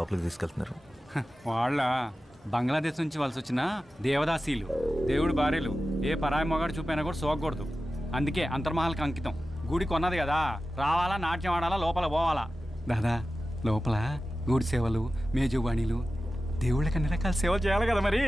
లోపలికి తీసుకెళ్తున్నారు? వాళ్ళ బంగ్లాదేశ్ నుంచి వలస వచ్చిన దేవదాసీలు, దేవుడు భార్యలు. ఏ పరాయి మొగాడు చూపైనా కూడా సోకూడదు. అందుకే అంతర్మహల్కి అంకితం. గుడి కొన్నది కదా, రావాలా, నాట్యం ఆడాలా, లోపల పోవాలా. దాదా లోపల గుడి సేవలు, మేజువాణిలు, దేవుళ్ళకి అన్ని రకాల సేవలు చేయాలి కదా మరి.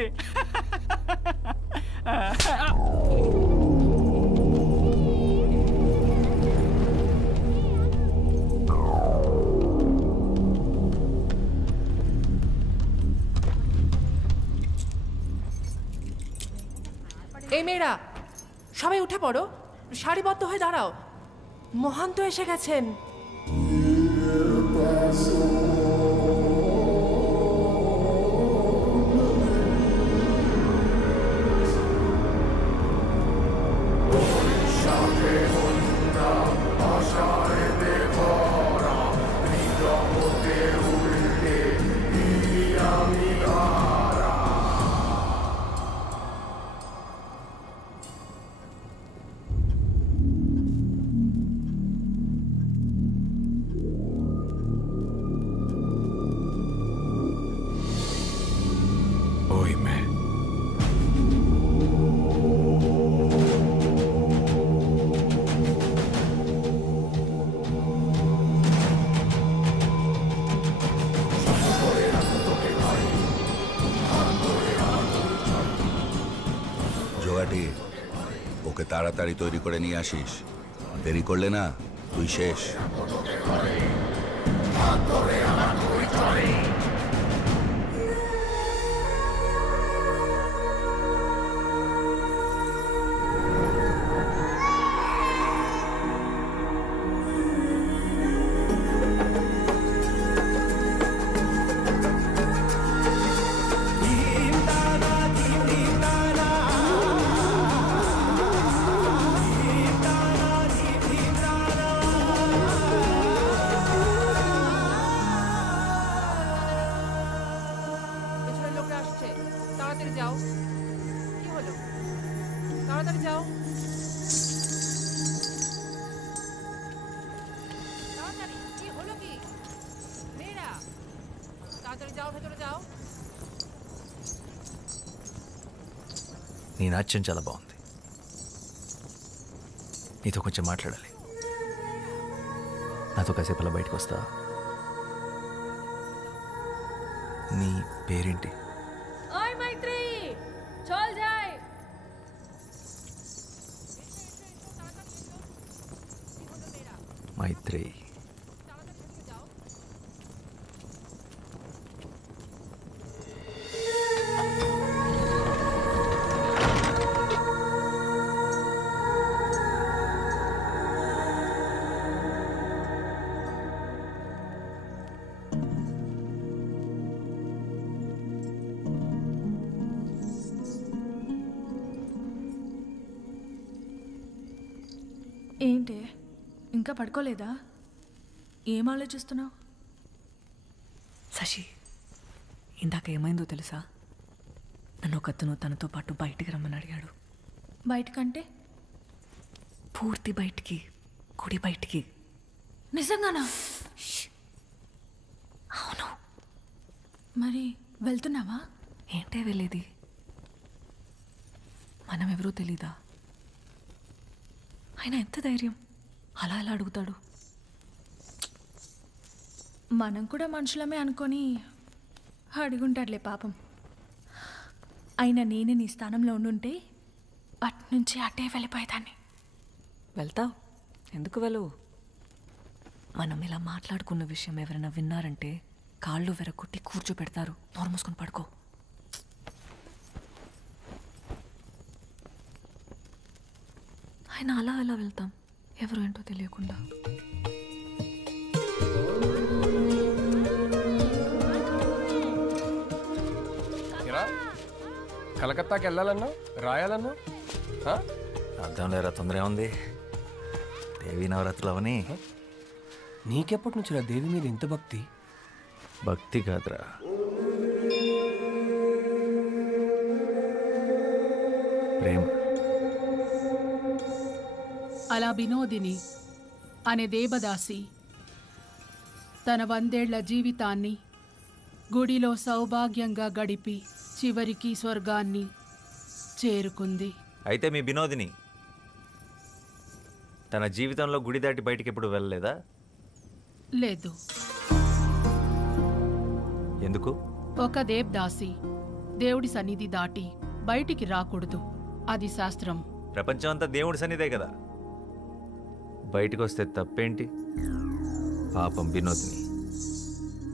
এই মেয়েরা সবাই উঠে পড়ো, সারিবদ্ধ হয়ে দাঁড়াও, মহান্ত এসে গেছেন। ওকে তাড়াতাড়ি তৈরি করে নিয়ে আসিস, দেরি করলে না তুই শেষ। నీ నాట్యం చాలా బాగుంది, నీతో కొంచెం మాట్లాడాలి. నాతో కాసేపు అలా బయటకు వస్తా? నీ పేరేంటి? మైత్రి. ఏంటి ఇంకా పడుకోలేదా? ఏం ఆలోచిస్తున్నావు? శశి, ఇందాక ఏమైందో తెలుసా? నన్ను ఒకతను తనతో పాటు బయటికి రమ్మని అడిగాడు. బయటకంటే? పూర్తి బయటికి, గుడి బయటికి. నిజంగానా? అవును. మరి వెళ్తున్నావా? ఏంటే వెళ్ళేది? మనం ఎవరో తెలీదా? ఆయన ఎంత ధైర్యం అలా ఎలా అడుగుతాడు? మనం కూడా మనుషులమే అనుకొని అడుగుంటాడులే పాపం. అయినా నేనే నీ స్థానంలో ఉండుంటే అట్నుంచి అటే వెళ్ళిపోయేదాన్ని. వెళ్తావు? ఎందుకు వెళ్ళవు? మనం ఇలా మాట్లాడుకున్న విషయం ఎవరైనా విన్నారంటే కాళ్ళు వెరగొట్టి కూర్చోపెడతారు. నోరు మూసుకొని పడుకో. ఆయన అలా ఎలా వెళ్తాం ఎవరు ఏంటో తెలియకుండా? కలకత్తాకి వెళ్ళాలన్నా, రాయాలన్నా అర్థం లేరా? తొందర ఏముంది? దేవీ నవరాత్రులు అవని. నీకెప్పటి నుంచి రా దేవి మీద ఇంత భక్తి? భక్తి కాదురా, ప్రేమ. అలా వినోదిని అనే దేవదాసి తన 100 ఏళ్ల జీవితాన్ని గుడిలో సౌభాగ్యంగా గడిపి చివరికి స్వర్గాన్ని చేరుకుంది. అయితే మీ వినోదిని తన జీవితంలో గుడి దాటి బయటికి ఎప్పుడు వెళ్ళలేదా? లేదు. ఎందుకు? ఒక దేవదాసి దేవుడి సన్నిధి దాటి బయటికి రాకూడదు. అది శాస్త్రం. ప్రపంచం అంతా దేవుడి సన్నిధే కదా, బయటకు వస్తే తప్పేంటి? పాపం వినోదిని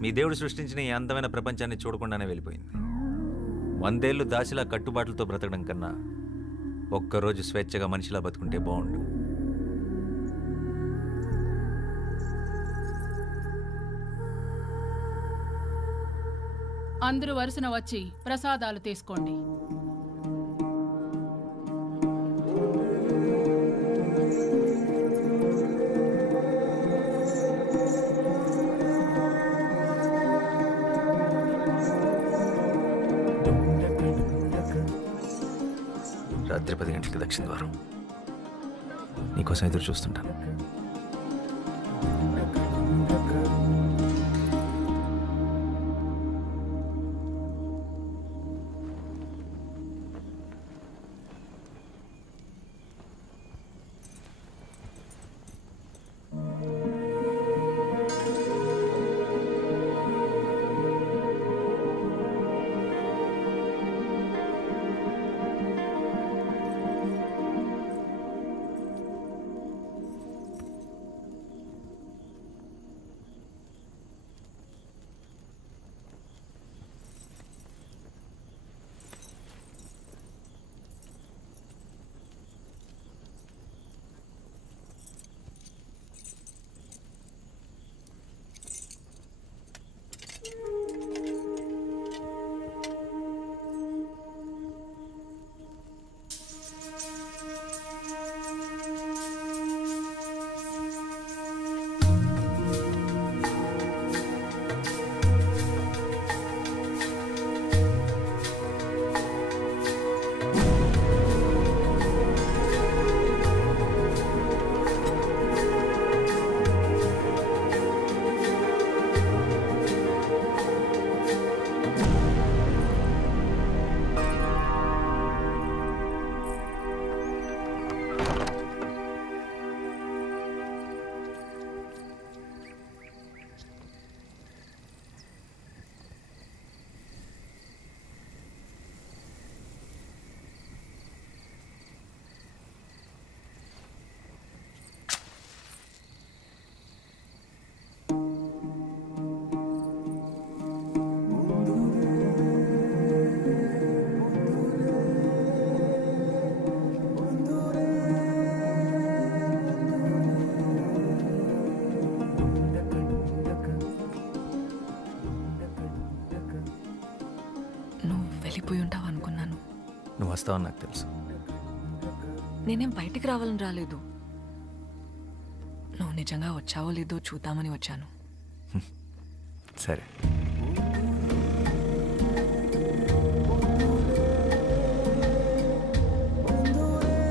మీ దేవుడు సృష్టించిన ఈ అందమైన ప్రపంచాన్ని చూడకుండానే వెళ్ళిపోయింది. 100 ఏళ్ళు దాసిలా కట్టుబాట్లతో బ్రతకడం కన్నా ఒక్కరోజు స్వేచ్ఛగా మనిషిలా బతుకుంటే బాగుండు. అందరూ వరుసన వచ్చి ప్రసాదాలు తీసుకోండి. రాత్రి 10 గంటలకి దక్షిణ ద్వారం. నీకోసం ఎదురు చూస్తుంటాను. వెళ్ళిపోయి ఉంటావు అనుకున్నాను. నువ్వు వస్తావని నాకు తెలుసు. నేనేం బయటికి రావాలని రాలేదు. నువ్వు నిజంగా వచ్చావో లేదో చూద్దామని వచ్చాను. సరే.